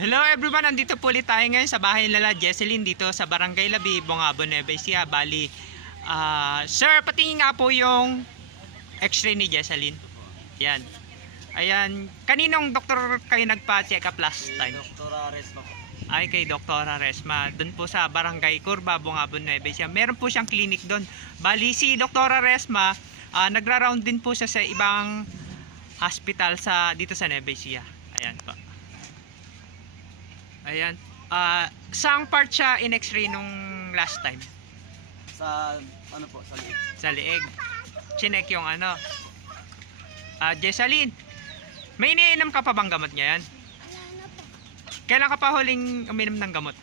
Hello everyone, nandito po ulit tayo ngayon sa bahay nila Jesseline dito sa Barangay Labi, Bongabo, Nueva Ecija, Bali. Sir, patingin nga po yung x-ray ni Jesseline. Yan. Ayan, kaninong doktor kayo nagpa-check up last time? Dr. Resma po. Ay, kay Dr. Resma. Doon po sa Barangay Curva, Bongabo, Nueva Ecija. Meron po siyang clinic doon. Bali, si Dr. Resma, nagra-round din po siya sa ibang hospital dito sa Nueva Ecija. Ayan po. Ayan. Saang part siya in x-ray nung last time? Sa ano po, sa liig. Sa liig. Chinek yung ano. Jesseline, may iniinom ka pa bang gamot ngayon? Kailan ka pa huling uminom ng gamot?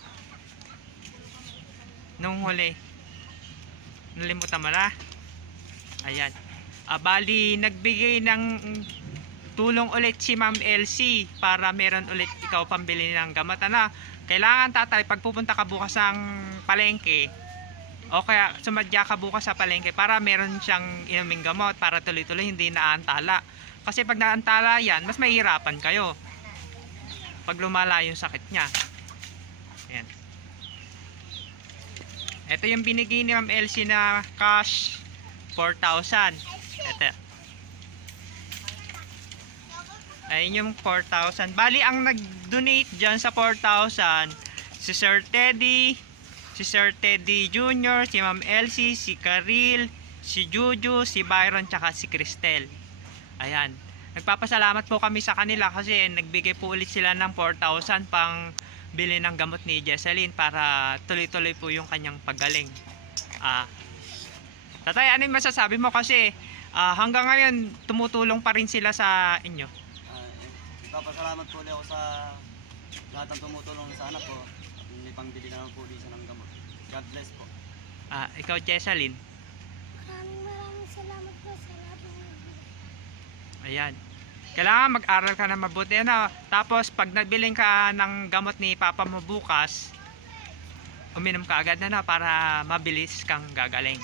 Nung huli. Nalimutan mo na. Ayan. Bali, nagbigay ng tulong ulit si Ma'am Elsie para meron ulit ikaw pambili ng gamot. Kailangan tatay, pag pupunta ka bukas ng palengke o kaya sumadya ka bukas sa palengke para meron siyang inuming gamot para tuloy-tuloy hindi naantala. Kasi pag naantala yan, mas mahihirapan kayo pag lumala yung sakit niya. Ayan. Ito yung binigay ni Ma'am Elsie na cash 4,000. Ito. Ayun yung 4,000. Bali, ang nag-donate dyan sa 4,000, si Sir Teddy Jr., si Ma'am Elsie, si Karil, si Juju, si Byron, tsaka si Cristel. Ayan. Nagpapasalamat po kami sa kanila kasi nagbigay po ulit sila ng 4,000 pang bili ng gamot ni Jesseline para tuloy-tuloy po yung kanyang paggaling. Tatay, ano yung masasabi mo kasi hanggang ngayon tumutulong pa rin sila sa inyo? Nagpapasalamat po ulit ako sa lahat ng tumutulong sa anak ko. May pangbili naman po din siya ng gamot. God bless po. Ikaw, Jesseline? Maraming salamat po sa lahat ng nagbigay. Ayan. Kailangan mag-aral ka na mabuti. Tapos pag nagbiling ka ng gamot ni Papa mo bukas, uminom ka agad para mabilis kang gagaling.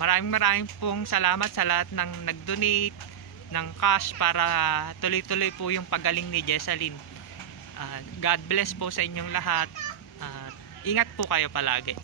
Maraming pong salamat sa lahat ng nag-donate ng cash para tuloy-tuloy po yung paggaling ni Jesseline. God bless po sa inyong lahat. Ingat po kayo palagi.